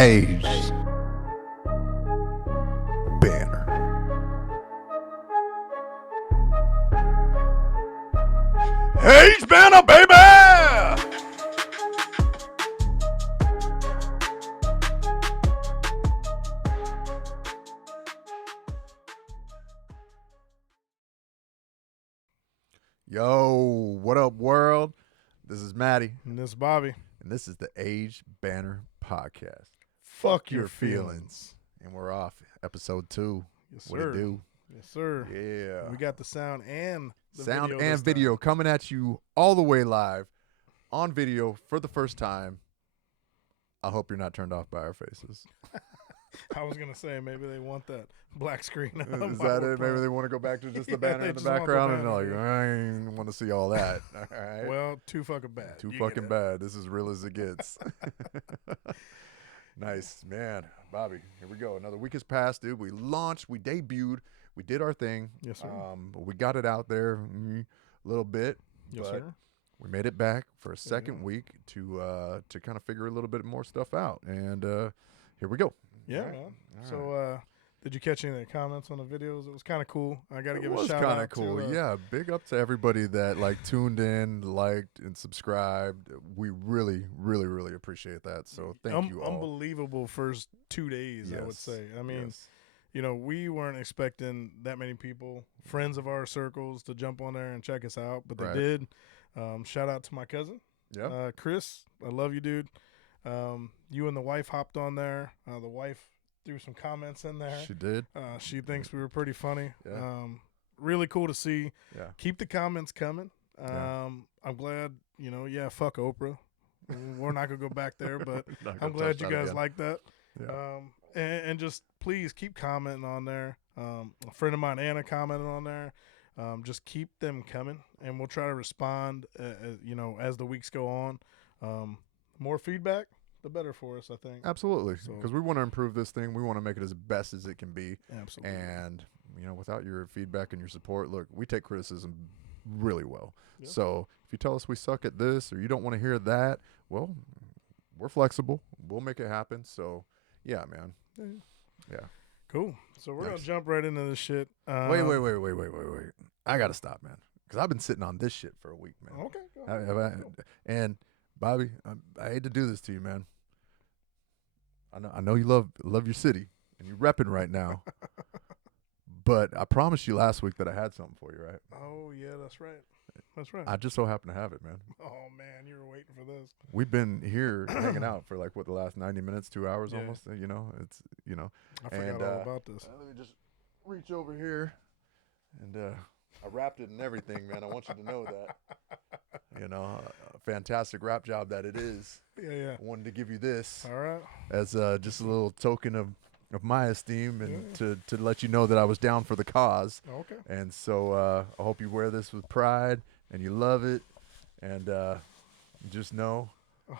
Aged Banter. Aged Banter, baby! Yo, what up, world? This is Maddie. And this is Bobby. And this is the Aged Banter Podcast. Fuck your feelings. And we're off. Episode 2. Yes, What sir. it do? Yes, sir. Yeah. We got the sound and the Sound video and this video coming at you all the way live on video for the first time. I hope you're not turned off by our faces. time. I was going to say, maybe they want that black screen. Is that it? Maybe they want to go back to just the banner in the background and they're like, I ain't want to see all that. All right. Well, too fucking bad. Too You fucking get it. bad. This is real as it gets. Nice, man. Bobby, here we go. Another week has passed, dude. We launched, we debuted, we did our thing. Yes, sir. We got it out there a little bit. Yes, but sir. we made it back for a second Yeah. week to kind of figure a little bit more stuff out. And here we go. Yeah, All right. man. All So, did you catch any of the comments on the videos? It was kind of cool. I got to It give a was shout kind out of cool. to Yeah, big up to everybody that tuned in, liked, and subscribed. We really, really, really appreciate that. So thank you all. Unbelievable first 2 days, I would Yes, say. I mean, yes. you know, we weren't expecting that many people, friends of our circles, to jump on there and check us out, but they Right. did. Shout out to my cousin, Yep. Chris. I love you, dude. You and the wife hopped on there. The wife threw some comments in there. She did. She thinks we were pretty funny. Yeah. Really cool to see. Yeah. Keep the comments coming. Yeah. I'm glad, fuck Oprah. We're not going to go back there, but Not I'm gonna glad touch you that guys again. like that. Yeah. And just please keep commenting on there. A friend of mine, Anna, commented on there. Just keep them coming, and we'll try to respond, as the weeks go on. More feedback, the better for us, I think. Absolutely. So- Because we want to improve this thing. We want to make it as best as it can be. Absolutely. And, without your feedback and your support, look, we take criticism really well. Yeah. So if you tell us we suck at this or you don't want to hear that, well, we're flexible. We'll make it happen. So, yeah, man. Yeah. Cool. So we're going Nice. to jump right into this shit. Wait. I got to stop, man. Because I've been sitting on this shit for a week, man. Okay. Go ahead. And, Bobby, I hate to do this to you, man. I know you love your city and you're repping right now. But I promised you last week that I had something for you, right? Oh, yeah, that's right. That's right. I just so happen to have it, man. Oh, man, you were waiting for this. We've been here hanging out for the last 90 minutes, 2 hours Yeah. almost. It's I forgot And, all about this. Let me just reach over here, and I wrapped it and everything, man. I want you to know that. A fantastic wrap job that it is. Yeah. I wanted to give you this All right. as just a little token of my esteem and to let you know that I was down for the cause. Okay. And so I hope you wear this with pride and you love it. And just know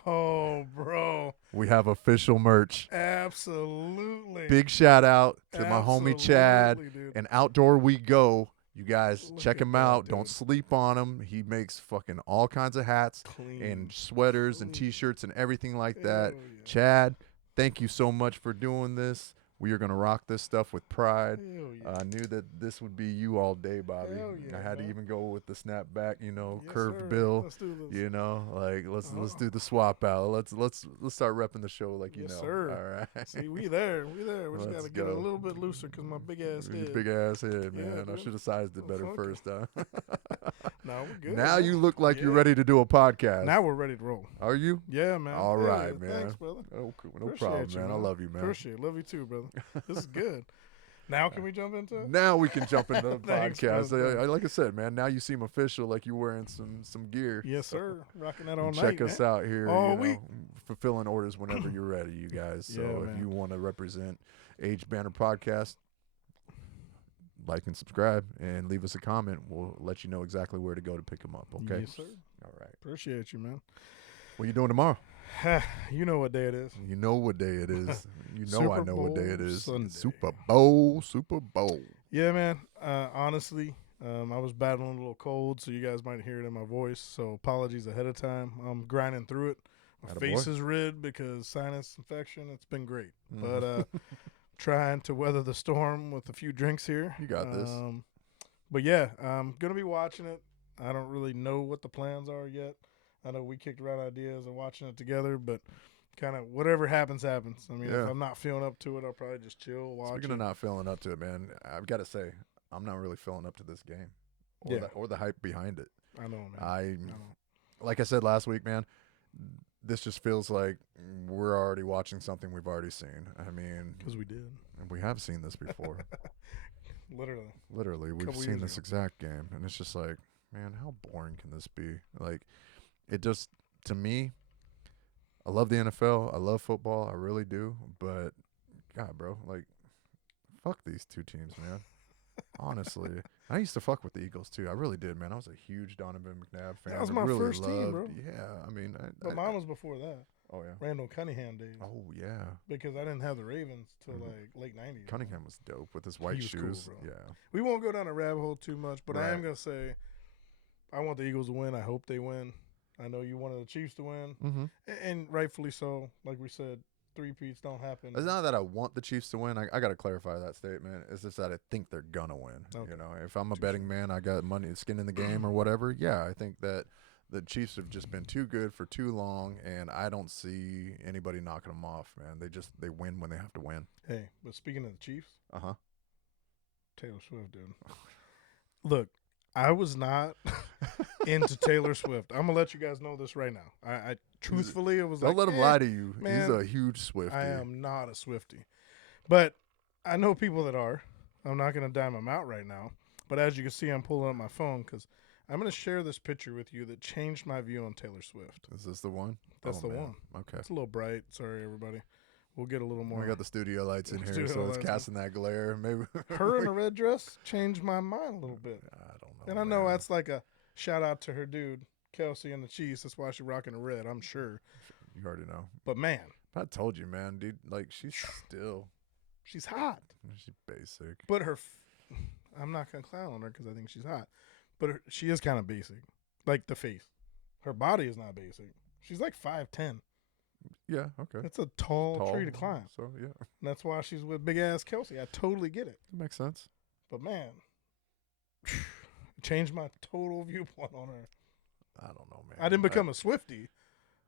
Oh, bro. we have official merch. Absolutely. Big shout out to my homie Chad. Absolutely, dude. And Outdoor We Go. You guys, Look check at him that, out. dude. Don't sleep on him. He makes fucking all kinds of hats Clean. and sweaters and Clean. T-shirts and everything like that. Hell yeah. Chad, thank you so much for doing this. We are going to rock this stuff with pride. Hell yeah. I knew that this would be you all day, Bobby. Hell yeah, I had to man. even go with the snapback, Yes, curved sir. bill. Let's do this. Let's do the swap out. Let's start repping the show like you Yes, know. sir. All right. See, we there. We there. We just Let's got to get a go. little bit looser because my big ass Your head. big ass head, Yeah, man. I dude. should have sized it Oh, better fuck first, huh? No, we're good. Now man. you look like you're Yeah. ready to do a podcast. Now we're ready to roll. Are you? Yeah, man. All Yeah, right, man. Thanks, brother. Oh, no Appreciate problem, you, man. I love you, man. Appreciate it. Love you too, brother. This is good. Now can we jump into it? Now we can jump into the Thanks, podcast. brother. Like I said, man, now you seem official, like you're wearing some gear. Yes, sir. Rocking that all And night, check us man. out here. All week. Fulfilling orders whenever you're ready, you guys. So Yeah, if man. you want to represent Aged Banter Podcast, like and subscribe and leave us a comment. We'll let you know exactly where to go to pick them up. Okay. Yes, sir. All right. Appreciate you, man. What you doing tomorrow? You know what day it is. You know what day it is. You know I Super know what day Bowl it is. Sunday. Super Bowl. Super Bowl. Yeah, man. Honestly, I was battling a little cold, so you guys might hear it in my voice. So apologies ahead of time. I'm grinding through it. My face is red because sinus infection. It's been great. Mm. But trying to weather the storm with a few drinks here. You got this. But yeah, I'm going to be watching it. I don't really know what the plans are yet. I know we kicked around ideas of watching it together, but kind of whatever happens, happens. I mean, if I'm not feeling up to it, I'll probably just chill, watch Speaking of not feeling up to it, man, I've got to say, I'm not really feeling up to this game or the hype behind it. I know, man. Like I said last week, man, this just feels like we're already watching something we've already seen. I mean, because we did. And we have seen this before. Literally, we've seen this exact game, and it's just like, man, how boring can this be? Like, it just, to me, I love the NFL. I love football. I really do. But, God, bro, like, fuck these two teams, man. Honestly. I used to fuck with the Eagles, too. I really did, man. I was a huge Donovan McNabb fan. That was my first team, bro. Yeah, I mean. But mine was before that. Oh, yeah. Randall Cunningham days. Oh, yeah. Because I didn't have the Ravens till, like, late 90s. Cunningham was dope with his white shoes. Cool, bro. Yeah. We won't go down a rabbit hole too much, but I am going to say I want the Eagles to win. I hope they win. I know you wanted the Chiefs to win, and rightfully so. Like we said, three-peats don't happen. It's not that I want the Chiefs to win. I got to clarify that statement. It's just that I think they're going to win. Okay. You know, if I'm a betting man, I got money, skin in the game or whatever. Yeah, I think that the Chiefs have just been too good for too long, and I don't see anybody knocking them off, man. They win when they have to win. Hey, but speaking of the Chiefs, Taylor Swift, dude. Look, I was not into Taylor Swift. I'm gonna let you guys know this right now. I truthfully, it was don't like, let him lie to you. Man, he's a huge Swiftie. I am not a Swiftie, but I know people that are. I'm not gonna dime them out right now. But as you can see, I'm pulling up my phone because I'm gonna share this picture with you that changed my view on Taylor Swift. Is this the one? That's the one. Okay. It's a little bright. Sorry, everybody. We'll get a little more. We got the studio lights in here, so it's casting that glare. Maybe her in a red dress changed my mind a little bit. I don't know. And I know that's like a shout out to her dude, Kelsey and the Chiefs. That's why she's rocking the red, I'm sure. You already know. But man, I told you, man, dude. Like she's hot. She's basic. But I'm not gonna clown on her because I think she's hot. But she is kind of basic, like the face. Her body is not basic. She's like 5'10". Yeah, okay. It's a tall tree to climb. So, yeah. And that's why she's with big-ass Kelsey. I totally get it. It makes sense. But, man, it changed my total viewpoint on her. I don't know, man. I didn't become a Swiftie,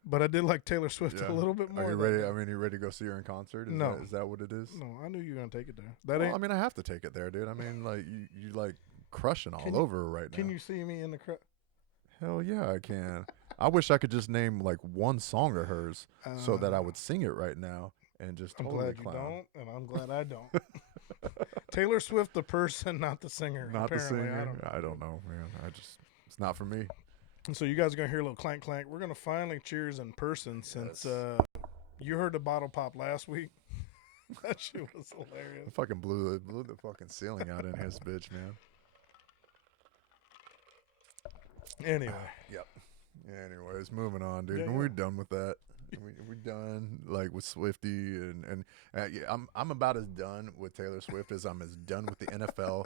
but I did like Taylor Swift a little bit more. Are you ready? I mean, you ready to go see her in concert? Is that what it is? No, I knew you were going to take it there. I mean, I have to take it there, dude. I mean, like, you like, crushing all over her right now. Can you see me in the crowd? Hell yeah, I can. I wish I could just name like one song of hers so that I would sing it right now and just. I'm glad you don't, and I'm glad I don't. Taylor Swift, the person, not the singer. Not apparently. the singer. I don't know, man. It's not for me. And so you guys are gonna hear a little clank clank. We're gonna finally cheers in person since you heard the bottle pop last week. That shit was hilarious. I fucking blew the fucking ceiling out in his bitch, man. Anyway. Yep. Anyways, moving on, dude. Yeah. We're done with that. We're done, like with Swiftie, and yeah, I'm about as done with Taylor Swift as I'm as done with the NFL.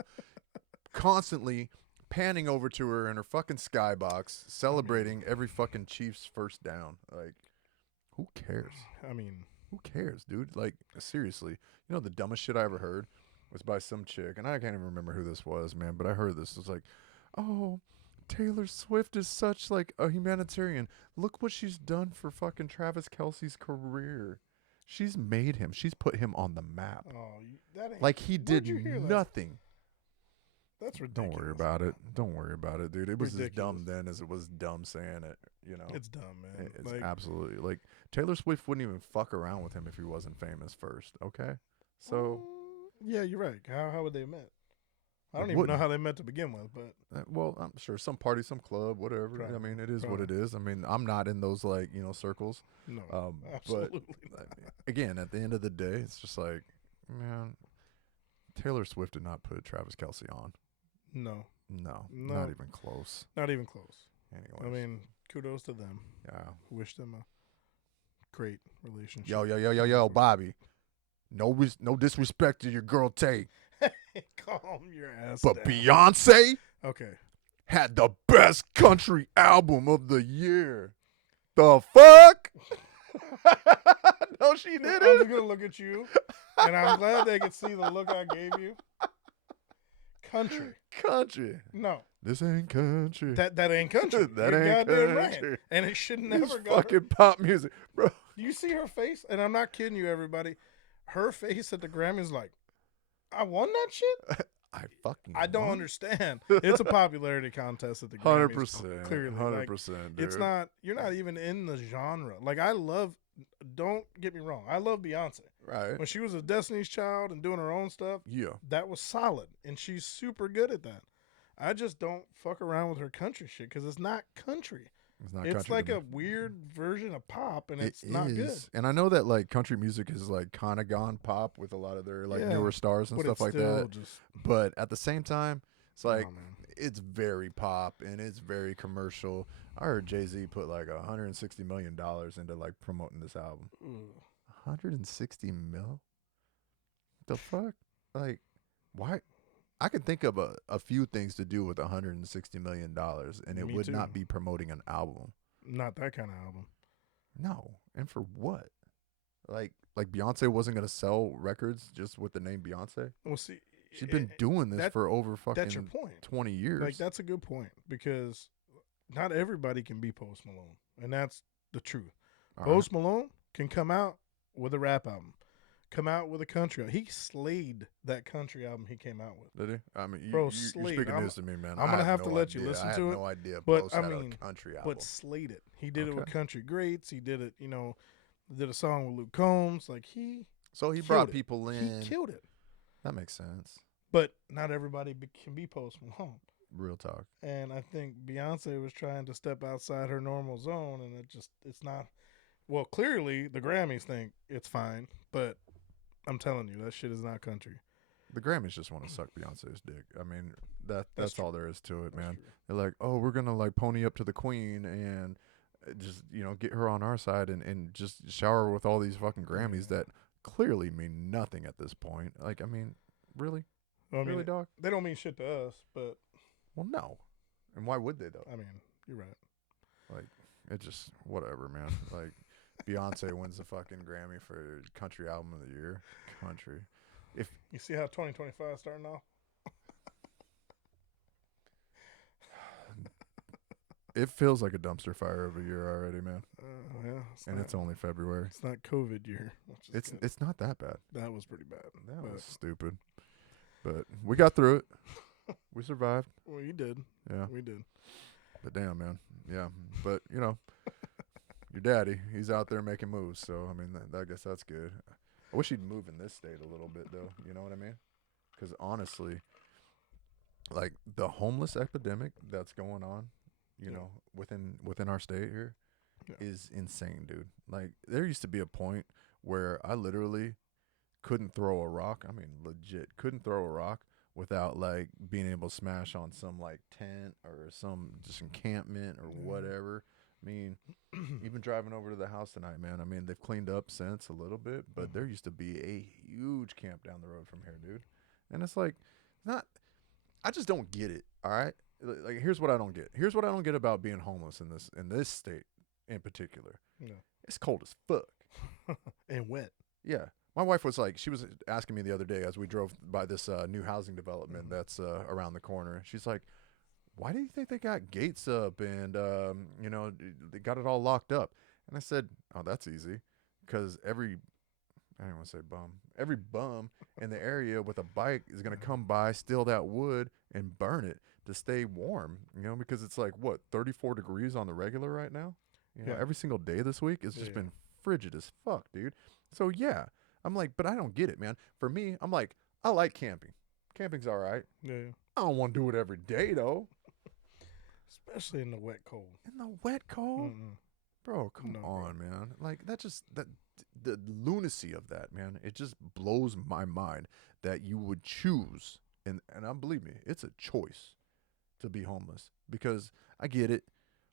Constantly panning over to her in her fucking skybox, celebrating every fucking Chiefs first down. Like, who cares? I mean, who cares, dude? Like, seriously. You know, the dumbest shit I ever heard was by some chick, and I can't even remember who this was, man, but I heard this. It was like, oh, Taylor Swift is such like a humanitarian. Look what she's done for fucking Travis Kelce's career. She's made him. She's put him on the map. Oh, that ain't, like he did nothing. That's ridiculous. Don't worry about it. Don't worry about it, dude. It was ridiculous. as dumb then as it was dumb saying it. You know, it's dumb, man. It's like, absolutely like Taylor Swift wouldn't even fuck around with him if he wasn't famous first. Okay, so yeah, you're right. How would they have met? I don't even know how they met to begin with, but well, I'm sure some party, some club, whatever. Probably. I mean, it is what it is. I mean, I'm not in those like circles. No, absolutely. But again, at the end of the day, it's just like, man, Taylor Swift did not put Travis Kelce on. No, not even close. Not even close. Anyway, I mean, kudos to them. Yeah, wish them a great relationship. Yo, Bobby. No disrespect to your girl Tay. Calm your ass but down. Beyonce had the best country album of the year. The fuck? She did I'm just it. gonna look at you, and I'm glad they could see the look I gave you. Country. Country. No. This ain't country. That ain't country. That You're ain't goddamn country. right. And it should This never go. fucking pop music, bro. You see her face? And I'm not kidding you, everybody. Her face at the Grammys like, I won that shit? I don't won. understand. It's a popularity contest at the Grammys. 100%. Clearly. 100%, dude. It's not, you're not even in the genre. Like, don't get me wrong. I love Beyonce. Right. When she was a Destiny's Child and doing her own stuff, Yeah. that was solid. And she's super good at that. I just don't fuck around with her country shit because it's not country. It's not It's country like to me. a weird version of pop, and It it's not good. is. And I know that like country music is like kind of gone pop with a lot of their like Yeah, newer stars and but stuff it's like still that. just, But at the same time, it's like oh, man. it's very pop and it's very commercial. I heard Jay-Z put like $160 million into like promoting this album. Ugh. 160 mil? The fuck? Like, why? I could think of a few things to do with $160 million, and it Me would too. not be promoting an album. Not that kind of album. No. And for what? Like Beyonce wasn't going to sell records just with the name Beyonce? Well, see, She's been doing this for over that's your fucking point. 20 years. Like, that's a good point because not everybody can be Post Malone, and that's the truth. All Post Malone can come out with a rap album, come out with a country album. He slayed that country album he came out with. Did he? I mean, Bro, you're Slade, speaking I'm- news to me, man. I'm gonna I have had to no let you idea. listen I to had it, no idea but, Post I had mean, a country album. But slayed it. He did it with Okay. country greats. He did it, did a song with Luke Combs. Like, So he killed brought it. people in. he killed it. That makes sense. But not everybody can be Post Malone. Real talk. And I think Beyonce was trying to step outside her normal zone, and it's not. Well, clearly the Grammys think it's fine, but I'm telling you, that shit is not country. The Grammys just want to suck Beyonce's dick. I mean, that's true. all there is to it, That's man. true. They're like, oh, we're gonna like pony up to the queen and just get her on our side and just shower her with all these fucking Grammys that clearly mean nothing at this point. Like, I mean, really, Well, I mean, really, dog? they don't mean shit to us, but Well, no. And why would they though? I mean, you're right. Like, it just whatever, man. Like, Beyonce wins the fucking Grammy for Country Album of the Year. Country. You see how 2025 is starting off? It feels like a dumpster fire of a year already, man. Yeah, It's only February. it's not COVID year. Which is good. It's not that bad. That was pretty bad. That but, was stupid. But we got through it. We survived. well, you did. Yeah. We did. But damn, man. Yeah. But, your daddy, he's out there making moves. So, I mean, I guess that's good. I wish he'd move in this state a little bit, though. You know what I mean? Because honestly, like the homeless epidemic that's going on, within our state here is insane, dude. Like, there used to be a point where I literally couldn't throw a rock. I mean, legit couldn't throw a rock without like being able to smash on some like tent or some just encampment or whatever. I mean, even driving over to the house tonight, man. I mean, they've cleaned up since a little bit, but there used to be a huge camp down the road from here, dude. And it's like, I just don't get it. All right, like here's what I don't get. Here's what I don't get about being homeless in this state in particular. Yeah. It's cold as fuck and wet. Yeah. My wife was like, she was asking me the other day as we drove by this new housing development that's around the corner. She's like, why do you think they got gates up and, they got it all locked up? And I said, oh, that's easy. Because I don't want to say bum. Every bum in the area with a bike is going to come by, steal that wood, and burn it to stay warm, because it's like, 34 degrees on the regular right now? Every single day this week has just been frigid as fuck, dude. So, yeah. I'm like, but I don't get it, man. For me, I'm like, I like camping. Camping's all right. Yeah. I don't want to do it every day, though. Especially in the wet cold. In the wet cold? Bro, come on, man. Like, the lunacy of that, man, it just blows my mind that you would choose, and believe me, it's a choice to be homeless. Because I get it.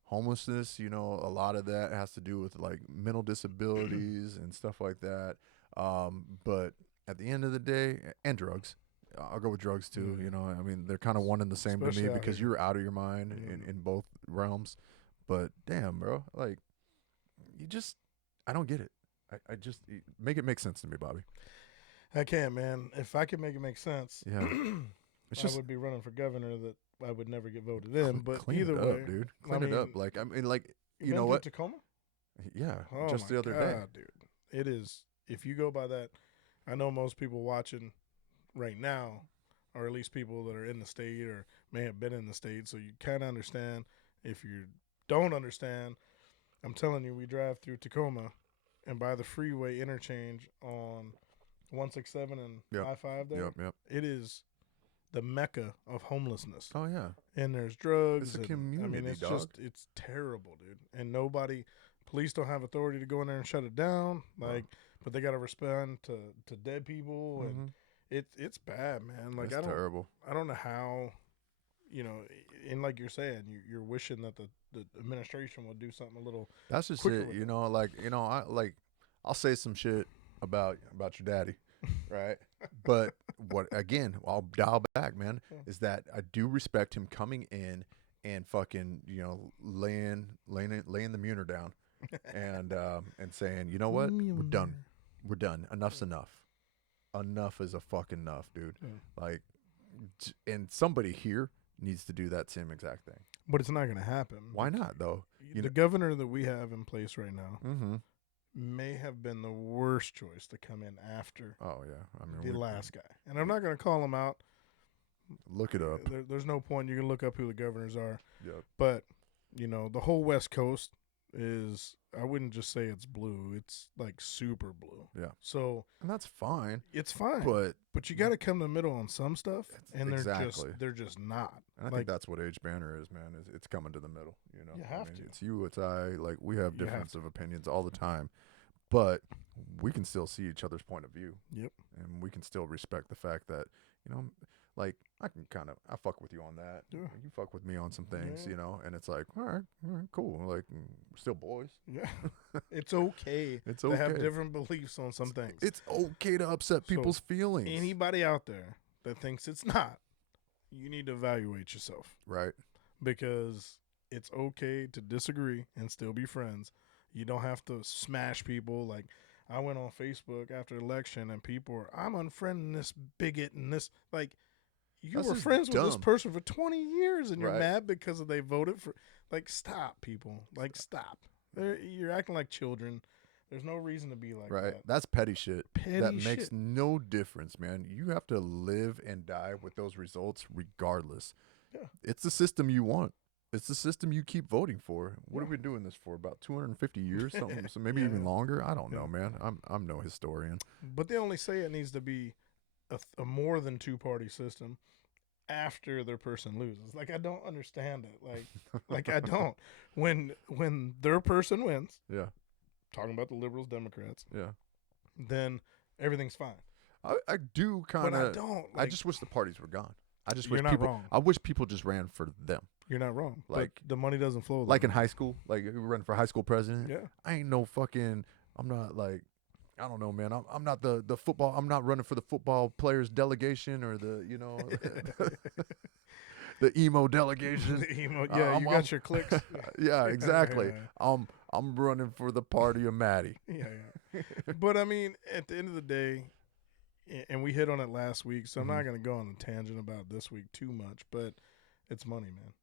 Homelessness, a lot of that has to do with, like, mental disabilities and stuff like that. But at the end of the day, and drugs, I'll go with drugs too. I mean, they're kind of one and the same Especially to me out because here. you're out of your mind in both realms. But damn, bro, like I don't get it. I just make it make sense to me, Bobby. I can't, man. If I could make it make sense, Yeah. It's I just would be running for governor that I would never get voted in. But clean either it way, up, dude. Clean it up. Like, I mean, like, you know been what? to Tacoma? Yeah, Oh just my the other day. God, dude. It is. If you go by that, I know most people watching right now, or at least people that are in the state or may have been in the state, so you kind of understand. If you don't understand, I'm telling you, we drive through Tacoma and by the freeway interchange on 167 and Yep. I-5 there. Yep. It is the mecca of homelessness. Oh yeah. And there's drugs. It's a and, community, I mean, it's dog. just, it's terrible, dude. And police don't have authority to go in there and shut it down. Like, but they got to respond to dead people, and it's bad, man. Like, It's terrible. I don't know how, and like you're saying, you're wishing that the administration would do something a little. That's just quicker it. with You know, like, I'll say some shit about your daddy, right? But what again? I'll dial back, man. Is that I do respect him coming in and fucking laying the muner down, and saying, you know what, we're done. Enough's enough. Enough is a fucking enough, dude. Like, and somebody here needs to do that same exact thing. But it's not going to happen. Why not, though? The governor that we have in place right now Mm-hmm. may have been the worst choice to come in after Oh yeah, I mean the last guy. And I'm not going to call him out. Look it up. There's no point. You can look up who the governors are. Yep. But, the whole West Coast is, I wouldn't just say it's blue. It's like super blue. Yeah. So. And that's fine. It's fine. But you got to come to the middle on some stuff. And they're just not. And I think that's what Aged Banter is, man. It's coming to the middle. You have to. It's you, it's I. Like, we have difference of opinions all the time. But we can still see each other's point of view. Yep. And we can still respect the fact that, like, I I fuck with you on that. Yeah. You fuck with me on some things, Yeah. and it's like, all right, cool. Like, we're still boys. Yeah. It's okay to have different beliefs on some things. It's okay to upset people's feelings. Anybody out there that thinks it's not, you need to evaluate yourself. Right. Because it's okay to disagree and still be friends. You don't have to smash people. Like, I went on Facebook after election and people were, I'm unfriending this bigot and this, like, you were friends with this person for 20 years and you're mad because they voted for, like, stop, people. Like, stop. You're acting like children. There's no reason to be like that. Right. That's petty shit. That makes shit. no difference, man. You have to live and die with those results regardless. Yeah. It's the system you want. It's the system you keep voting for. What have we been doing this for? About 250 years? Something, so maybe even longer? I don't know, man. I'm no historian. But they only say it needs to be a more than two-party system after their person loses. Like, I don't understand it. Like I don't. When their person wins, yeah, talking about the liberals, Democrats, yeah, then everything's fine. I do kind of. But I don't. I just wish the parties were gone. I just wish you're not people. wrong. I wish people just ran for them. You're not wrong. Like, but the money doesn't flow. Like in high school, like we run for high school president. Yeah. I ain't no fucking. I'm not like. I don't know, man. I'm not the football. I'm not running for the football players delegation or the the emo delegation. The emo, yeah, you got your clicks. Yeah, exactly. I'm running for the party of Maddie. Yeah. But I mean, at the end of the day, and we hit on it last week, so I'm not going to go on a tangent about this week too much, but it's money, man.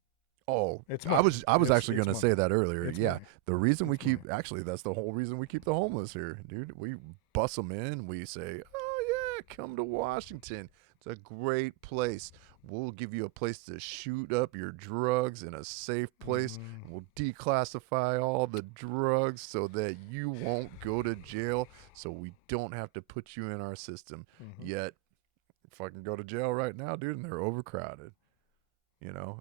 Oh, it's money. I was actually going to say that earlier. It's yeah, money. The reason we keep that's the whole reason we keep the homeless here, dude. We bus them in. We say, oh yeah, come to Washington. It's a great place. We'll give you a place to shoot up your drugs in a safe place. We'll declassify all the drugs so that you won't go to jail, so we don't have to put you in our system. Yet, fucking go to jail right now, dude, and they're overcrowded.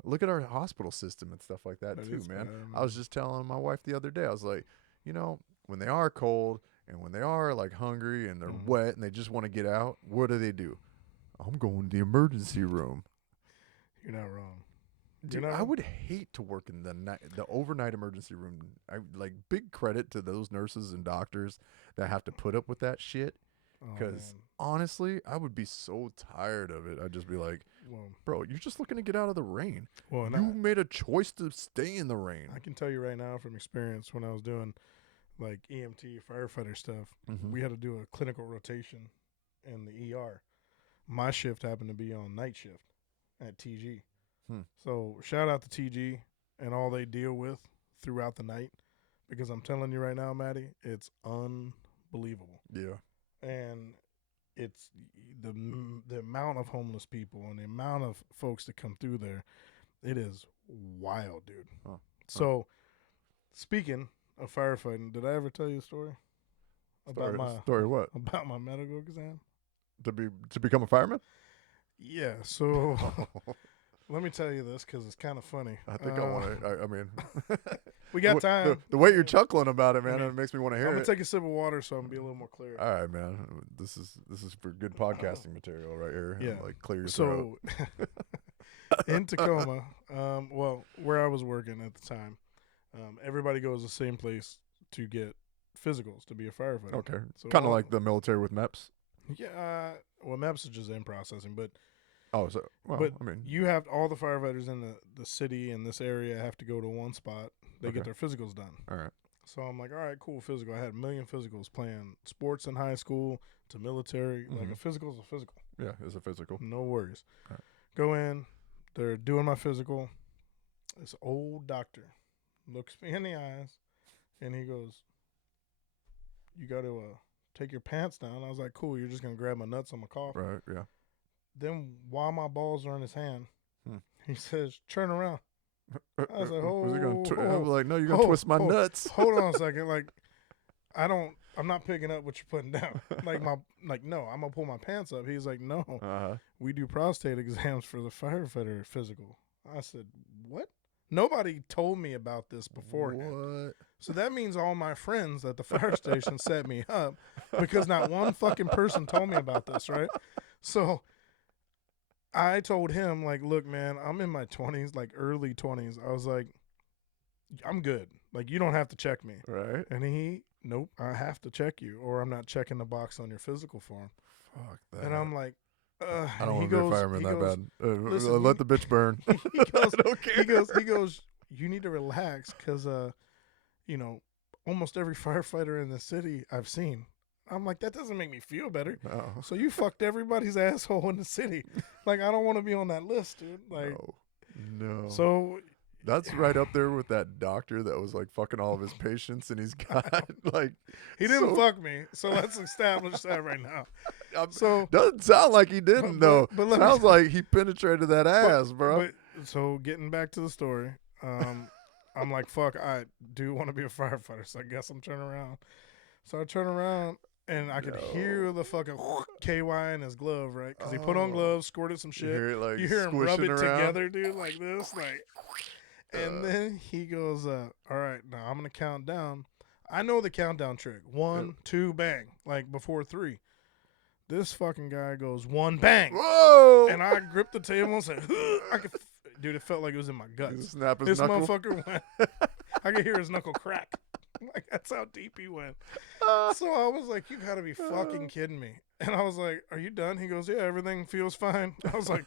Look at our hospital system and stuff like that too, man. I was just telling my wife the other day, I was like, when they are cold and when they are like hungry and they're wet and they just want to get out, what do? I'm going to the emergency room. You're not wrong. Dude, I would hate to work in the overnight emergency room. I like big credit to those nurses and doctors that have to put up with that shit. Because honestly, I would be so tired of it. I'd just be like, bro, you're just looking to get out of the rain. You made a choice to stay in the rain. I can tell you right now from experience when I was doing like EMT firefighter stuff, Mhm. we had to do a clinical rotation in the ER. My shift happened to be on night shift at TG. So shout out to TG and all they deal with throughout the night, because I'm telling you right now, Maddie, it's unbelievable. Yeah. And it's the amount of homeless people and the amount of folks that come through there. It is wild, dude. Huh. So, speaking of firefighting, did I ever tell you a story about Story what? about my medical exam? To become a fireman? Yeah. So let me tell you this because it's kind of funny. I think I want to. I mean, we got time. The way you're chuckling about it, man, I mean, it makes me want to I'm hear gonna it. take a sip of water so I can be a little more clear. All right, man. This is for good podcasting material right here. Yeah. Like clear your throat. So in Tacoma, well, where I was working at the time, everybody goes the same place to get physicals to be a firefighter. Okay. So Kind of like the military with MEPS. Yeah. Well, MAPS is just in processing, but Oh, so well, but I mean, you have all the firefighters in the city in this area have to go to one spot. They get Okay. their physicals done. all right. So I'm like, all right, cool, physical. I had a million physicals playing sports in high school to military. Like a physical is a physical. Yeah, it's a physical. No worries. Right. Go in. They're doing my physical. This old doctor looks me in the eyes, and he goes, "You got to take your pants down." I was like, "Cool. You're just gonna grab my nuts on my cough." Right. Yeah. Then while my balls are in his hand, he says, "Turn around." I was like, Was he gonna "Oh, I was like, no, you're gonna twist my nuts. Hold on a second. Like, I'm not picking up what you're putting down. No, I'm gonna pull my pants up. He's like, no, we do prostate exams for the firefighter physical. I said, what? Nobody told me about this beforehand. What? So that means all my friends at the fire station set me up because not one fucking person told me about this, right? So I told him, like, look, man, I'm in my 20s, like early 20s. I was like, I'm good. Like, you don't have to check me. Right. And nope, I have to check you or I'm not checking the box on your physical form. Fuck that. And I'm like, I don't want to be a fireman that bad. "Listen, Let the bitch burn. he goes, I don't care. he goes, you need to relax because, almost every firefighter in the city I've seen. I'm like, that doesn't make me feel better. No. So you fucked everybody's asshole in the city. Like, I don't want to be on that list, dude. Like, No. so That's right up there with that doctor that was like fucking all of his patients, and he's got like he didn't fuck me. So let's establish that right now. So doesn't sound like he didn't though. but let Sounds me, like he penetrated that ass, bro. So getting back to the story, I'm like, fuck, I do want to be a firefighter, so I guess I'm turning around. So I turn around. And I could hear the fucking KY in his glove, right? Because he put on gloves, squirted some shit. You hear him rub it together, dude, like this. And then he goes, all right, now I'm going to count down. I know the countdown trick. 1, 2, bang. Like before 3. This fucking guy goes, 1, bang. Whoa! And I gripped the table and said, dude, it felt like it was in my guts. Snap his this knuckle. Motherfucker went. I could hear his knuckle crack. Like, that's how deep he went. So I was like, you gotta be fucking kidding me. And I was like, are you done? He goes, yeah, everything feels fine. I was like,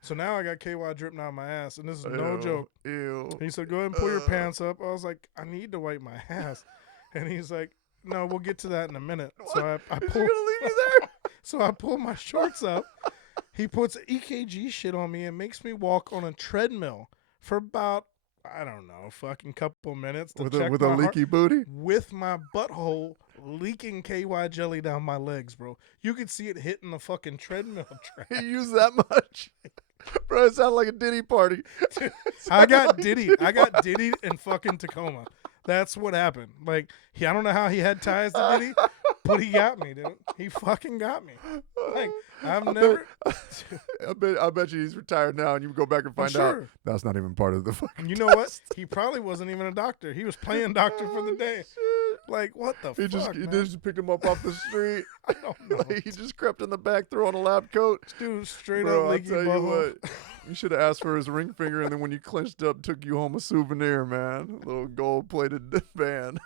So now I got KY dripping out of my ass, and this is no joke. Ew. He said, go ahead and pull your pants up. I was like, I need to wipe my ass. And he's like, no, we'll get to that in a minute. What? So I Is he pulled, gonna leave you there? so I pull my shorts up. He puts EKG shit on me and makes me walk on a treadmill for about, I don't know, fucking couple minutes to check with my a leaky heart, booty. with my butthole leaking KY jelly down my legs, bro. You could see it hitting the fucking treadmill track. He used that much, bro. It sounded like a Diddy party. I got diddied in fucking Tacoma. That's what happened. Like, I don't know how he had ties to Diddy, but he got me, dude. He fucking got me. Like, I bet you he's retired now, and you go back and find out sure. that's not even part of the fucking. You know what? He probably wasn't even a doctor. He was playing doctor for the day. Like, what the He fuck, man? just picked him up off the street. I don't know. Like, he just crept in the back, threw on a lab coat. Dude, straight Bro, up I'll leaky tell you butthole. what. You should have asked for his ring finger, and then when you clenched up, took you home a souvenir, man. A little gold-plated band.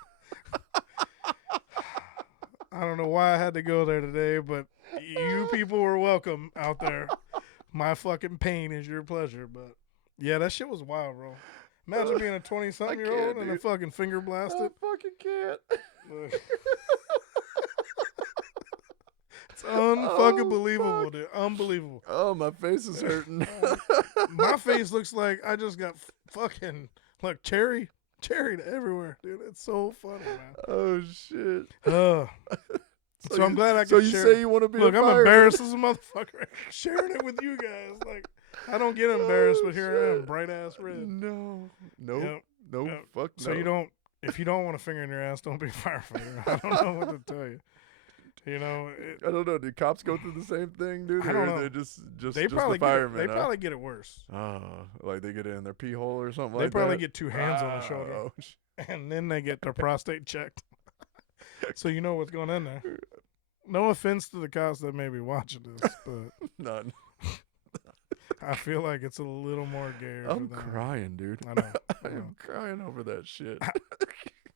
I don't know why I had to go there today, but you people were welcome out there. My fucking pain is your pleasure. But yeah, that shit was wild, bro. Imagine being a 20-something-year-old and a fucking finger blasted. I fucking can't. It's unfucking believable, dude. Unbelievable. Oh, my face is hurting. My face looks like I just got fucking like cherry everywhere, dude. It's so funny, man. Oh shit. So I'm glad I could So you share. say you want to be Look, a I'm fireman? embarrassed as a motherfucker sharing it with you guys. Like, I don't get embarrassed, but here I am, bright ass red. No. Nope. Yep. Nope. Yep. Fuck So no. if you don't want a finger in your ass, don't be a firefighter. I don't know what to tell you. You know, I don't know. Do cops go through the same thing, dude? I don't or know. They're just they probably the firemen. they probably get it worse. Like they get it in their pee hole or something They like that. They probably get two hands on the shoulder, Oh, and then they get their prostate checked. So you know what's going on there. No offense to the cops that may be watching this, but none. I feel like it's a little more gayer. I'm crying, dude. I know. I'm crying over that shit.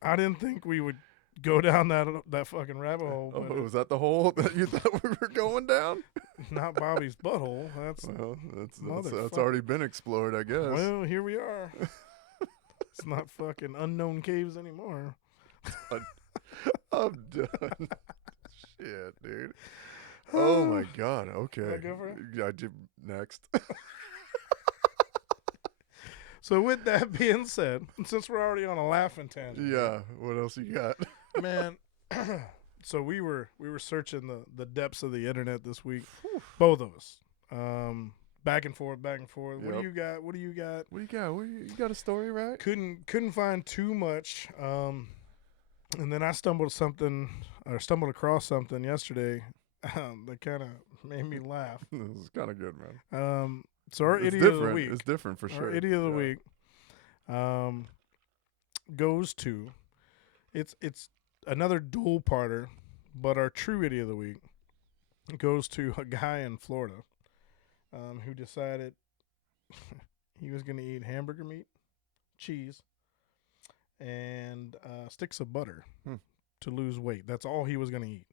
I didn't think we would go down that fucking rabbit hole. But was that the hole that you thought we were going down? Not Bobby's butthole. That's already been explored, I guess. Well, here we are. It's not fucking unknown caves anymore. I'm done. Shit, dude. Oh my god. Okay. Can I go for it? Yeah, next. So with that being said, since we're already on a laughing tangent, yeah. What else you got, man? So we were searching the depths of the internet this week, both of us, back and forth. Yep. What do you got? What do you got? You got a story, right? Couldn't find too much. And then I stumbled across something yesterday that kind of made me laugh. This is kind of good, man. So our it's idiot different. of the week. It's different for sure. Our idiot of the week goes to it's another dual parter, but our true idiot of the week goes to a guy in Florida who decided he was going to eat hamburger meat, cheese, and sticks of butter to lose weight. That's all he was going to eat.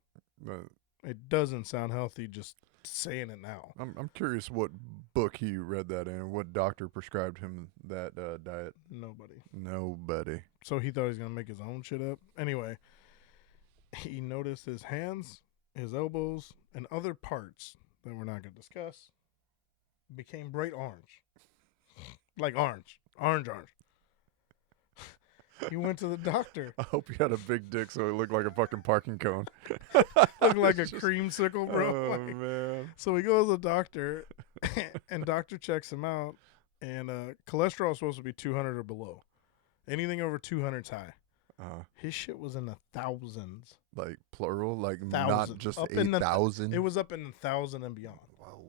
It doesn't sound healthy just saying it now. I'm curious what book he read that in, what doctor prescribed him that diet. Nobody. So he thought he was going to make his own shit up. Anyway, he noticed his hands, his elbows, and other parts that we're not going to discuss became bright orange. Like orange. Orange. He went to the doctor. I hope he had a big dick so it looked like a fucking parking cone. Looked like a creamsicle, bro. Oh, man. So he goes to the doctor, and doctor checks him out, and cholesterol is supposed to be 200 or below. Anything over 200 is high. His shit was in the thousands. Like plural? Like thousands. Not just up 8,000? It was up in the 1,000 and beyond. Whoa.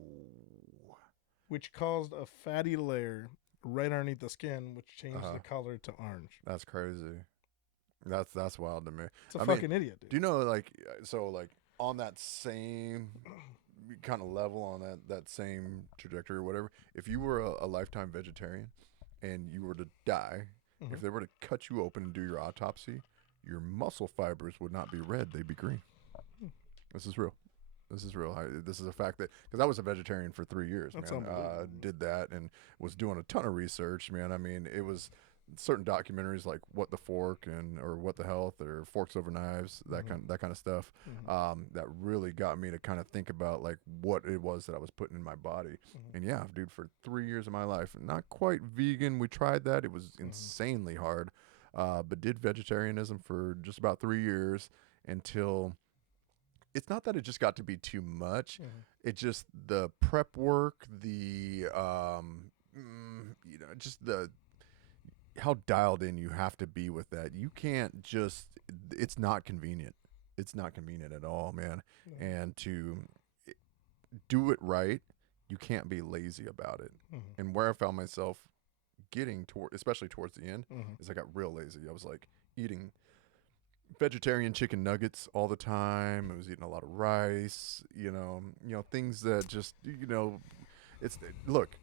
Which caused a fatty layer right underneath the skin, which changed the color to orange. That's crazy. That's wild to me. It's a fucking idiot, dude. Do you know, like on that same kind of level, on that same trajectory or whatever, if you were a lifetime vegetarian and you were to die, if they were to cut you open and do your autopsy, your muscle fibers would not be red, they'd be green. This is real. This is a fact that, because I was a vegetarian for 3 years, That's man. Did that and was doing a ton of research, man. I mean, it was certain documentaries like What the Fork or What the Health or Forks Over Knives, that kind of stuff. That really got me to kind of think about like what it was that I was putting in my body. And yeah, dude, for 3 years of my life, not quite vegan. We tried that. It was insanely hard. But did vegetarianism for just about 3 years until. It's not that it just got to be too much. It just the prep work, the just the how dialed in you have to be with that. You can't just. It's not convenient. It's not convenient at all, man. And to do it right, you can't be lazy about it. And where I found myself getting toward, especially towards the end, is I got real lazy. I was like eating vegetarian chicken nuggets all the time. I was eating a lot of rice, you know, things that just, look,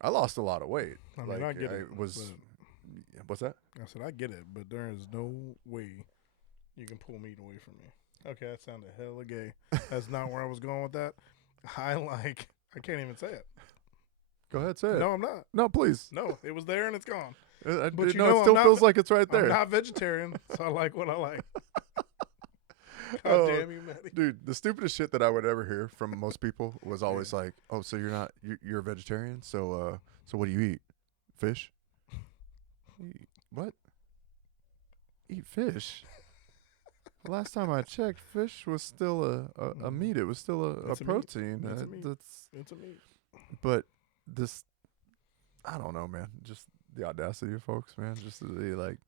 I lost a lot of weight. I mean, I get it. What's that? I said, I get it, but there is no way you can pull meat away from me. Okay, that sounded hella gay. That's not where I was going with that. I can't even say it. Go ahead, say it. No, I'm not. No, please. No, it was there and it's gone. But you no, know it I'm still not feels like it's right there. I'm not vegetarian, so I like what I like. God Oh, damn you, Maddie. Dude, the stupidest shit that I would ever hear from most people was always like, "Oh, so you're a vegetarian? So what do you eat? Fish? What? Eat fish?" The last time I checked, fish was still a meat. It was still a It's a meat. protein. It's a meat. That's It's a meat. But this, I don't know, man. Just the audacity of folks, man. Just the like.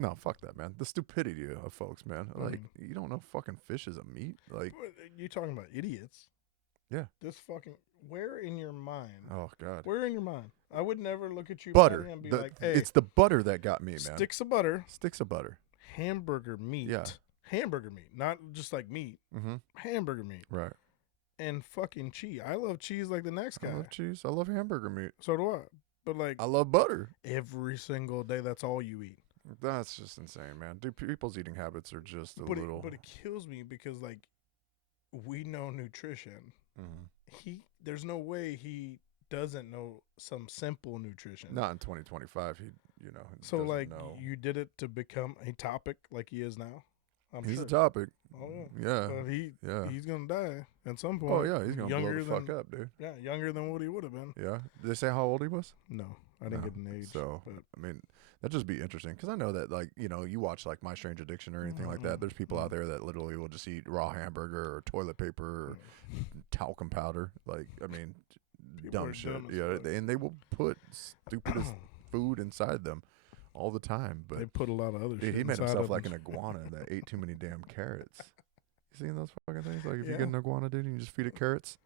No, fuck that, man. The stupidity of folks, man. Like, you don't know fucking fish is a meat? Like, You talking about idiots? Yeah. This fucking, where in your mind? Oh God. Where in your mind? I would never look at you, Butter. Maddie, and be like, "Hey, It's the butter that got me, man. sticks of butter, Sticks of butter. hamburger meat, Yeah. hamburger meat, not just like meat, Mm-hmm. hamburger meat, Right. and fucking cheese. I love cheese like the next guy. I love cheese. I love hamburger meat. So do I. But like I love butter. every single day, that's all you eat. That's just insane, man. Dude, people's eating habits are just a little. But it kills me because like we know nutrition. Mhm. There's no way he doesn't know some simple nutrition. Not in 2025. He So doesn't like know. you did it to become a topic like he is now. He's sure. a topic. Oh yeah. Yeah. But he's gonna die at some point. Oh yeah, he's gonna blow younger the fuck than, up, dude. Yeah, younger than what he would have been. Yeah. Did they say how old he was? No, I didn't No. get an age. So but I mean, that'd just be interesting because I know that like you watch like My Strange Addiction or anything like that. There's people out there that literally will just eat raw hamburger or toilet paper or talcum powder. Like I mean, People dumb are shit. dumb as Yeah, fuck. and they will put stupidest food inside them all the time. But they put a lot of other dude, shit he made inside himself of like them. an iguana that ate too many damn carrots. You seen those fucking things? Like if you Yeah. get an iguana, dude, and you just feed it carrots,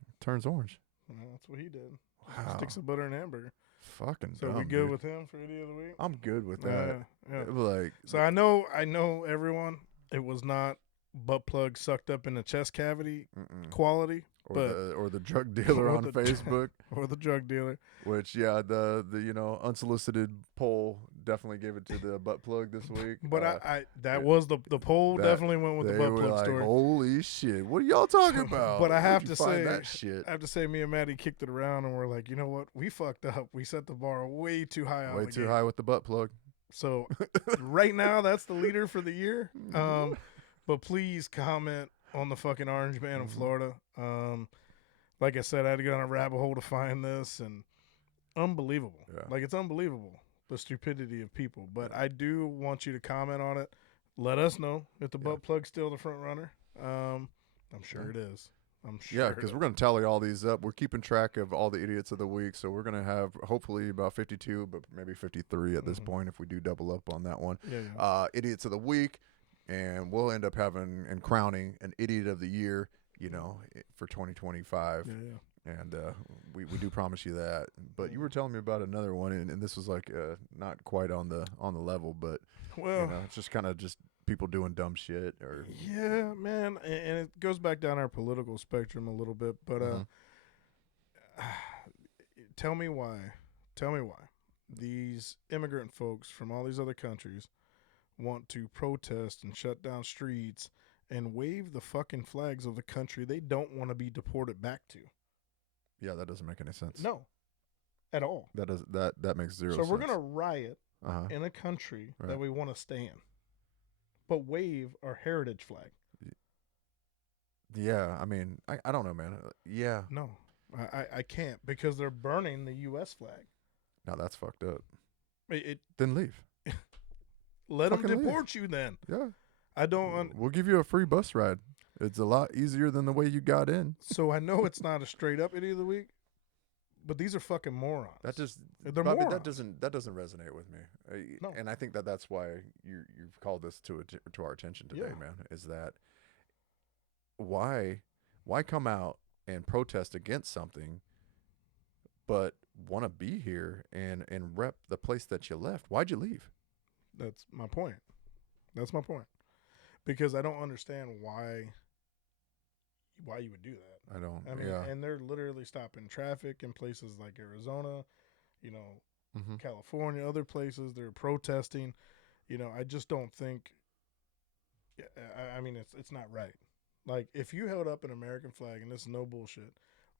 it turns orange. Well, that's what he did. Wow. Sticks of butter and hamburger. Fucking So dumb, we good dude. with him for idiot of the week? I'm good with that. Yeah. Like So I know everyone. It was not butt plug sucked up in the chest cavity quality, or the drug dealer or on the- Facebook, or the drug dealer. which the unsolicited poll definitely gave it to the butt plug this week. But that was the poll definitely went with the they butt were plug like, story. holy shit, what are y'all talking about? But I have Where'd you to find say, that shit. I have to say, me and Maddie kicked it around, and we're like, you know what? We fucked up. We set the bar way too high. Way too high with the butt plug. So right now, that's the leader for the year. But please comment on the fucking orange man in Florida. Like I said, I had to go on a rabbit hole to find this, and unbelievable. Yeah. Like it's unbelievable the stupidity of people. But I do want you to comment on it. Let us know if the butt plug's still the front runner. I'm sure it is. I'm sure. Yeah, because we're going to tally all these up. We're keeping track of all the idiots of the week, so we're going to have hopefully about 52, but maybe 53 at this point if we do double up on that one. Yeah. Idiots of the week, and we'll end up having and crowning an idiot of the year, for 2025. Yeah. And we do promise you that. But you were telling me about another one, and this was like not quite on the level, but Well, it's just kind of just people doing dumb shit or yeah, man, and it goes back down our political spectrum a little bit. But tell me why these immigrant folks from all these other countries want to protest and shut down streets and wave the fucking flags of the country they don't want to be deported back to. Yeah, that doesn't make any sense. No, at all. That makes zero So sense. we're gonna riot Uh-huh. in a country Right. that we want to stay in, but wave our heritage flag. Yeah, I mean, I don't know, man. Yeah. No, I can't because they're burning the U.S. flag. Now that's fucked up. It Then leave. let them Fucking leave. deport you then. Yeah. I don't. We'll give you a free bus ride. It's a lot easier than the way you got in. So I know it's not a straight up idiot of the week, but these are fucking morons. That just They're Bobby, morons. that doesn't resonate with me. No. And I think that's why you've called this to our attention today, Yeah. man. Is that why come out and protest against something, but want to be here and rep the place that you left? Why'd you leave? That's my point. Because I don't understand why you would do that. I don't. I mean, yeah. and they're literally stopping traffic in places like Arizona, Mm-hmm. California, other places. They're protesting. I just don't think. I mean, it's not right. Like if you held up an American flag, and this is no bullshit,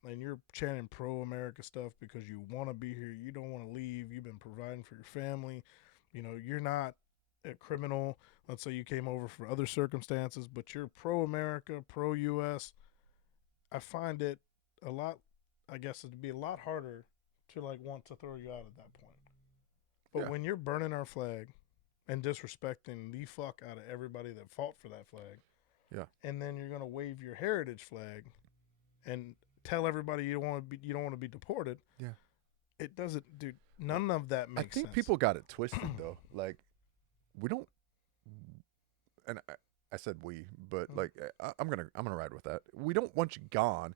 and you're chanting pro-America stuff because you want to be here, you don't want to leave, you've been providing for your family, you're not a criminal. Let's say you came over for other circumstances, but you're pro-America, pro-U.S. I find it a lot, I guess it'd be a lot harder to like want to throw you out at that point. But when you're burning our flag and disrespecting the fuck out of everybody that fought for that flag, and then you're gonna wave your heritage flag and tell everybody you don't want to be deported. Yeah, it doesn't, dude. None of that makes sense. I think people got it twisted though. Like, we don't, and I said we, but like I'm gonna ride with that. We don't want you gone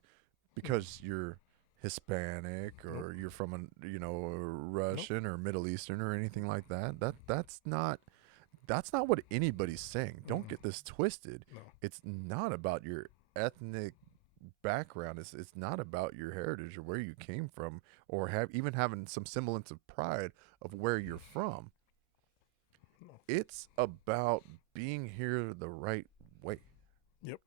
because you're Hispanic or you're from a Russian or Middle Eastern or anything like that. That's not what anybody's saying. Don't get this twisted. No. It's not about your ethnic background. It's not about your heritage or where you came from or having some semblance of pride of where you're from. No. It's about being here the right way. Yep.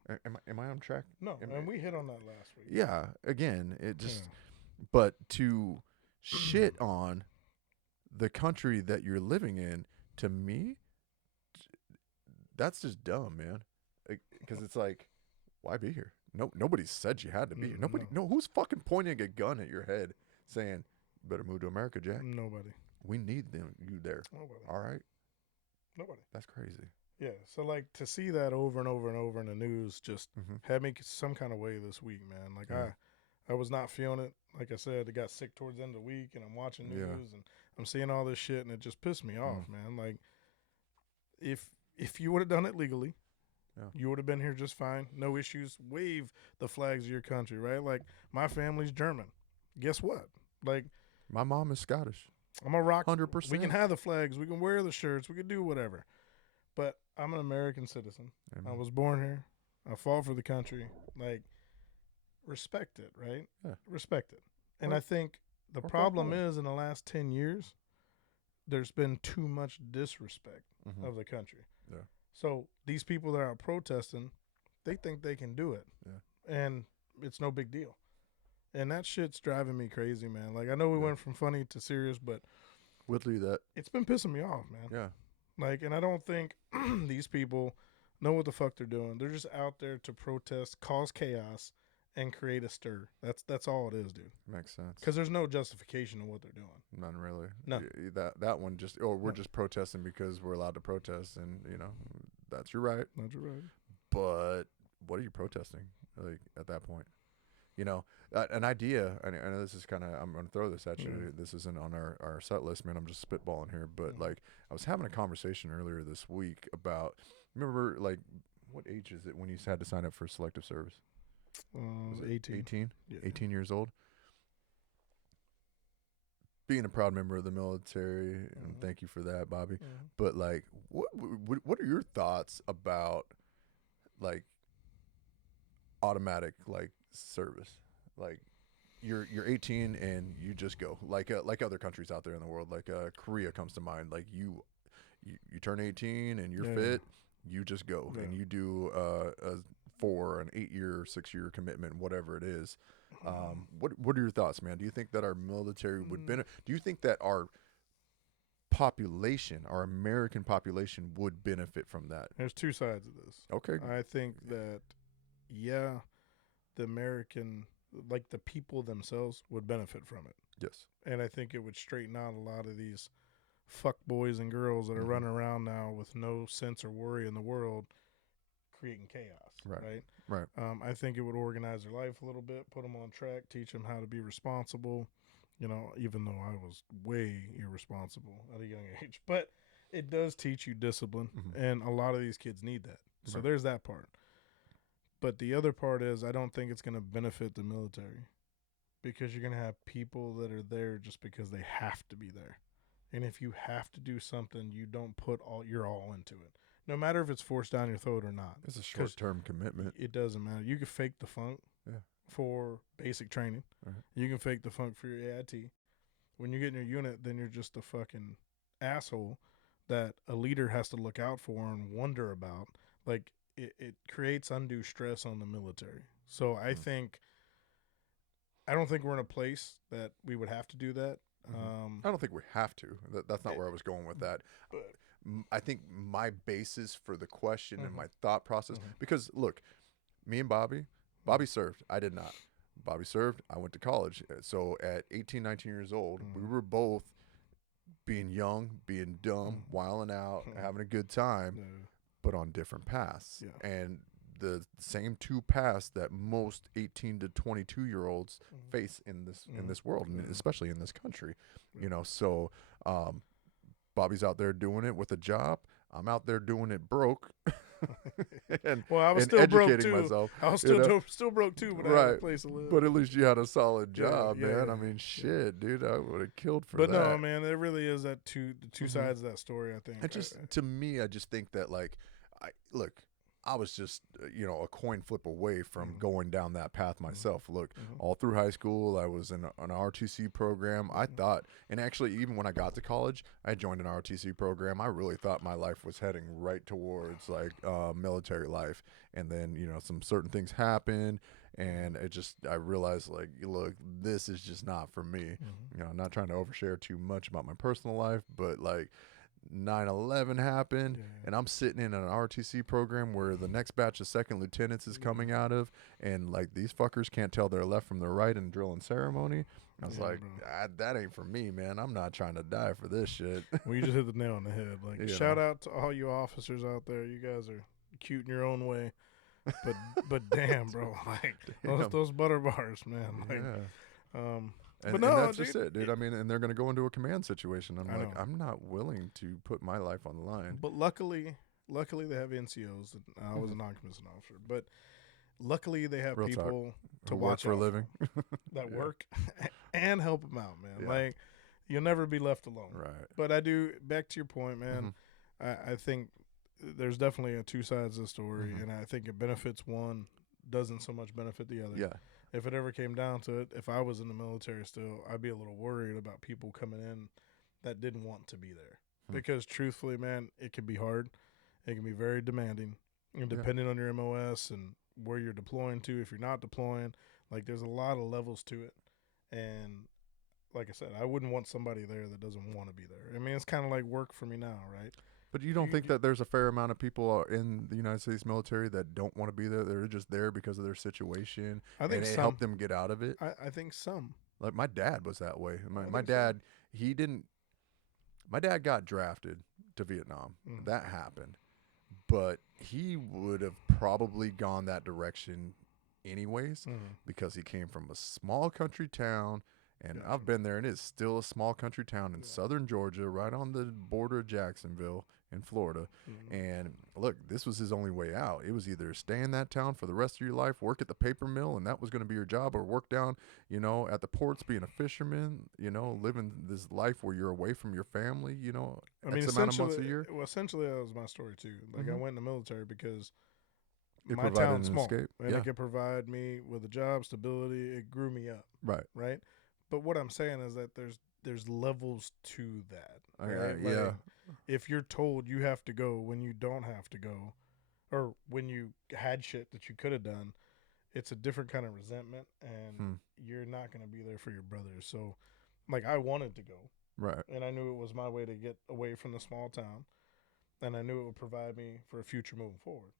Am I on track? No, and we hit on that last week. Yeah. Again, it just, but to shit on the country that you're living in, to me, that's just dumb, man. Because it's like, why be here? Nobody said you had to be here. Who's fucking pointing a gun at your head saying, better move to America, Jack? Nobody. We need you there. Nobody. All right? Nobody. That's crazy. Yeah, so like to see that over and over and over in the news just had me some kind of way this week, man. Like I was not feeling it. Like I said, I got sick towards the end of the week, and I'm watching news and I'm seeing all this shit, and it just pissed me off, man. Like if you would have done it legally, you would have been here just fine, no issues. Wave the flags of your country, right? Like my family's German. Guess what? Like my mom is Scottish. I'm a rock. 100%. We can have the flags. We can wear the shirts. We can do whatever. But I'm an American citizen. Amen. I was born here. I fought for the country. Like, respect it, right? Yeah. Respect it. And I think the problem is in the last 10 years, there's been too much disrespect of the country. Yeah. So these people that are protesting, they think they can do it. Yeah. And it's no big deal. And that shit's driving me crazy, man. Like, I know we went from funny to serious, but we'll do that. It's been pissing me off, man. Yeah. Like, and I don't think these people know what the fuck they're doing. They're just out there to protest, cause chaos, and create a stir. That's all it is, dude. Makes sense. Because there's no justification of what they're doing. None really. No. That one just, we're just protesting because we're allowed to protest, and that's your right. That's your right. But what are you protesting? Like at that point, an idea. I know this is kind of. I'm going to throw this at you. Mm-hmm. This isn't on our set list, man. I'm just spitballing here. But like, I was having a conversation earlier this week about. Remember, like, what age is it when you had to sign up for selective service? 18. 18? Yeah. 18 years old. Being a proud member of the military, and thank you for that, Bobby. But like, what are your thoughts about like automatic like service? Like, you're 18 and you just go like other countries out there in the world. Like Korea comes to mind. Like you turn 18 and you're fit. You just go and you do for an 8-year, 6-year commitment, whatever it is. What are your thoughts, man? Do you think that our military would benefit? Do you think that our population, our American population, would benefit from that? There's two sides of this. Okay. I think that, the American, like the people themselves, would benefit from it. Yes. And I think it would straighten out a lot of these fuck boys and girls that are running around now with no sense or worry in the world, creating chaos. Right. I think it would organize their life a little bit, put them on track, teach them how to be responsible. Even though I was way irresponsible at a young age, but it does teach you discipline, and a lot of these kids need that. So there's that part. But the other part is, I don't think it's going to benefit the military, because you're going to have people that are there just because they have to be there. And if you have to do something, you don't put your all into it. No matter if it's forced down your throat or not. It's a short-term commitment. It doesn't matter. You can fake the funk for basic training. Right. You can fake the funk for your AIT. When you get in your unit, then you're just a fucking asshole that a leader has to look out for and wonder about. Like, it creates undue stress on the military. So I think I don't think we're in a place that we would have to do that. I don't think we have to. That's not where I was going with that. But I think my basis for the question and Mhm. my thought process, Mhm. because look, me and Bobby served. I did not. Bobby served. I went to college. So at 18, 19 years old, we Mhm. were both being young, being dumb, Mhm. wilding out, Mhm. having a good time, Yeah. but on different paths. Yeah. And the same two paths that most 18 to 22-year-olds Mhm. face in this Mhm. world, and Yeah. especially in this country. Yeah. You know, so Bobby's out there doing it with a job. I'm out there doing it broke, and Well, I was and still broke educating too. myself. I was You know, still broke too, but I had a right? place to live. But at least you had a solid Yeah, job, yeah, man. yeah, I mean, yeah. shit, dude, I would have killed for But that. no, man, there really is the two Mhm. sides of that story. I think. And just to me, I just think that like, I was just a coin flip away from Mhm. going down that path myself. Look, Mhm. all through high school, I was in an RTC program. I Mhm. thought, and actually, even when I got to college, I joined an RTC program. I really thought my life was heading right towards like military life, and then some certain things happened, and I realized like, look, this is just not for me. Mhm. I'm not trying to overshare too much about my personal life, but like 9/11 happened, Yeah. and I'm sitting in an RTC program where the next batch of second lieutenants is coming out of, and like these fuckers can't tell their left from their right in drill and ceremony. I was Yeah, like, bro. that ain't for me, man. I'm not trying to die for this shit. Well, you just hit the nail on the head. Like, You shout know. out to all you officers out there. You guys are cute in your own way, but damn, bro, like Damn. those butter bars, man. Like, Yeah. but And no, that's dude. just it, dude. I mean, and they're gonna go into a command situation. I'm I like, know. I'm not willing to put my life on the line. But luckily they have NCOs. And I was a non-commissioned officer, but luckily they have Real talk. people to Who work watch for a out living. that Yeah. work and help them out, man. Yeah. Like, you'll never be left alone. Right. But I do. Back to your point, man. Mhm. I think there's definitely two sides of the story, Mhm. and I think it benefits one, doesn't so much benefit the other. Yeah. If it ever came down to it, if I was in the military still, I'd be a little worried about people coming in that didn't want to be there. Because truthfully, man, it can be hard. It can be very demanding, and depending on your MOS and where you're deploying to. If you're not deploying, like, there's a lot of levels to it, and like I said, I wouldn't want somebody there that doesn't want to be there. I mean, it's kind of like work for me now, right? But you don't think that there's a fair amount of people in the United States military that don't want to be there? They're just there because of their situation, I think and it some. helped them get out of it. I think some. Like my dad was that way. My think so. dad, he didn't. My dad got drafted to Vietnam. Mhm. That happened, but he would have probably gone that direction anyways Mhm. because he came from a small country town. And Yeah. I've been there, and it's still a small country town in Yeah. southern Georgia, right on the border of Jacksonville in Florida. Mhm. And look, this was his only way out. It was either stay in that town for the rest of your life, work at the paper mill, and that was going to be your job, or work down, at the ports being a fisherman, living this life where you're away from your family, I mean, X amount of months a year. Well, essentially, that was my story too. Like, I Mhm. went in the military because It my provided town's an small, escape. and Yeah. it could provide me with a job, stability. It grew me up, Right. right? But what I'm saying is that there's levels to that, right? Yeah. Like, if you're told you have to go when you don't have to go, or when you had shit that you could have done, it's a different kind of resentment, and you're not going to be there for your brothers. So, like, I wanted to go, Right. and I knew it was my way to get away from the small town, and I knew it would provide me for a future moving forward.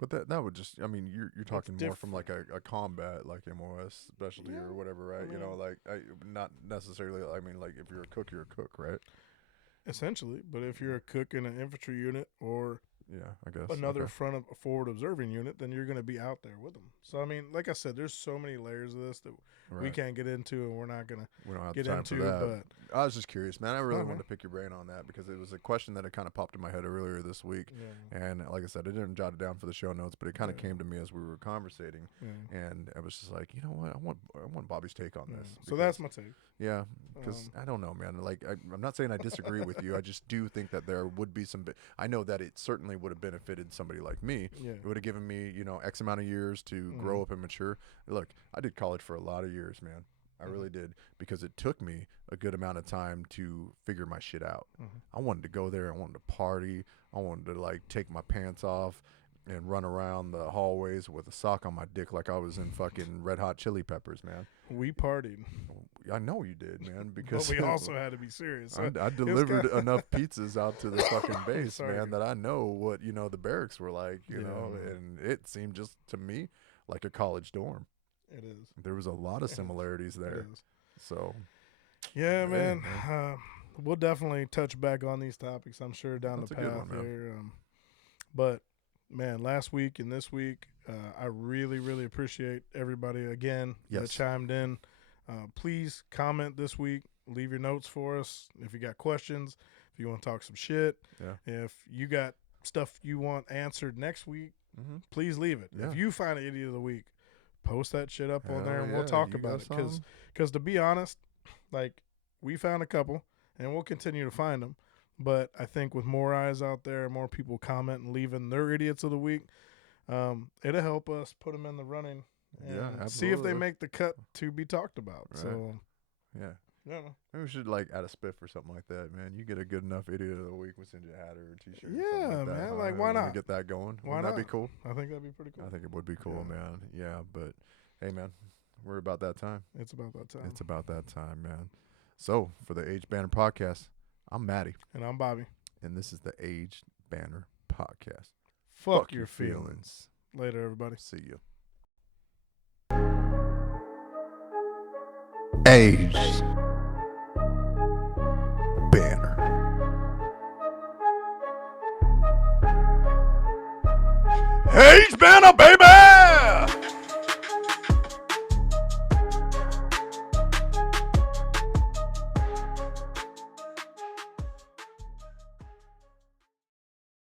But that would just, I mean, you're talking more from like different. a combat, like MOS specialty Yeah, or whatever, right? I mean, Like not necessarily. I mean, like if you're a cook, you're a cook, right? essentially. But if you're a cook in an infantry unit or Yeah, I guess another Okay. forward observing unit, then you're going to be out there with them. So, I mean, like I said, there's so many layers of this that we Right. can't get into, and we're not going to We don't have get the time into. for that. But I was just curious, man. I really No, man. wanted to pick your brain on that because it was a question that had kind of popped in my head earlier this week. yeah, And like I said, I didn't jot it down for the show notes, but it kind of Yeah. came to me as we were conversating, yeah. and I was just like, you know what, I want Bobby's take on Yeah. this. So that's my take. Yeah, because I don't know, man. Like, I'm not saying I disagree with you. I just do think that there would be some. I know that it certainly would have benefited somebody like me. Yeah. It would have given me, X amount of years to grow up and mature. Look, I did college for a lot of years, man. I really did, because it took me a good amount of time to figure my shit out. I wanted to go there. I wanted to party. I wanted to like take my pants off and run around the hallways with a sock on my dick like I was in fucking Red Hot Chili Peppers, man. We partied. I know you did, man, because But we also had to be serious. So I delivered enough pizzas out to the fucking base, Sorry. man, that I know what, the barracks were like, you Yeah, know, man. and it seemed just to me like a college dorm. It is. There was a lot of similarities there. It is. So, Yeah, man. man. We'll definitely touch back on these topics, I'm sure, down That's the a good path one, man. here. But, man, last week and this week, I really, really appreciate everybody again that Yes. chimed in. Please comment this week. Leave your notes for us. If you got questions, if you want to talk some shit, Yeah. if you got stuff you want answered next week, Mm-hmm. please leave it. Yeah. If you find an idiot of the week, post that shit up on there Hell and we'll yeah, talk you about got it. some? Because to be honest, like, we found a couple and we'll continue to find them. But I think with more eyes out there, more people commenting, leaving their idiots of the week, it'll help us put them in the running and Yeah, see if they absolutely. make the cut to be talked about. Right. So, Yeah. yeah. Maybe we should like add a spiff or something like that, man. You get a good enough idiot of the week, we'll send you a hat or a t-shirt. or Yeah, something like that, man, huh? like, why When we not? get that going? Why Wouldn't that be not? cool? I think that'd be pretty cool. I think it would be cool, Yeah. man. Yeah, but hey, man, we're about that time. It's about that time. It's about that time, man. So for the Aged Banter Podcast, I'm Maddie, And I'm Bobby. and this is the Aged Banter Podcast. Fuck your feelings. Later, everybody. See you. Aged Banter. Aged Banter, baby!